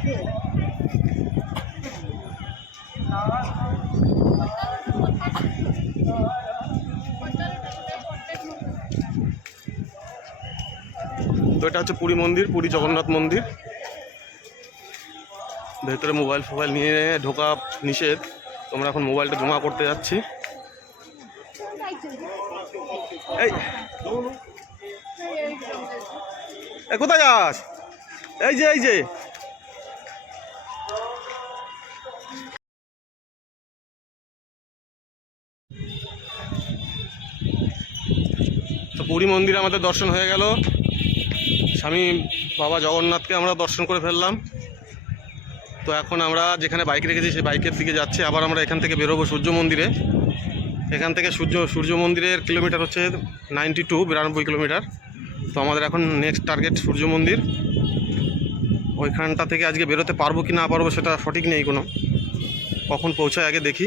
তো এটা হচ্ছে পুরী মন্দির, পুরী জগন্নাথ মন্দির। ভেতরে মোবাইল ফোবাইল নিয়ে ঢোকা নিষেধ। তোমরা এখন মোবাইলটা জমা করতে যাচ্ছি। এই কোথায় যাস? এই যে তো পুরী মন্দিরে আমাদের দর্শন হয়ে গেল। স্বামী বাবা জগন্নাথকে আমরা দর্শন করে ফেললাম। তো এখন আমরা যেখানে বাইক রেখেছি সেই বাইকের দিকে যাচ্ছি। আবার আমরা এখান থেকে বেরোবো সূর্য মন্দিরে। এখান থেকে সূর্য মন্দিরের কিলোমিটার হচ্ছে 92 কিলোমিটার। তো আমাদের এখন নেক্সট টার্গেট সূর্য মন্দির। ওইখানটা থেকে আজকে বেরোতে পারবো কি না পারবো সেটা সঠিক নেই কোনো, কখন পৌঁছায় আগে দেখি।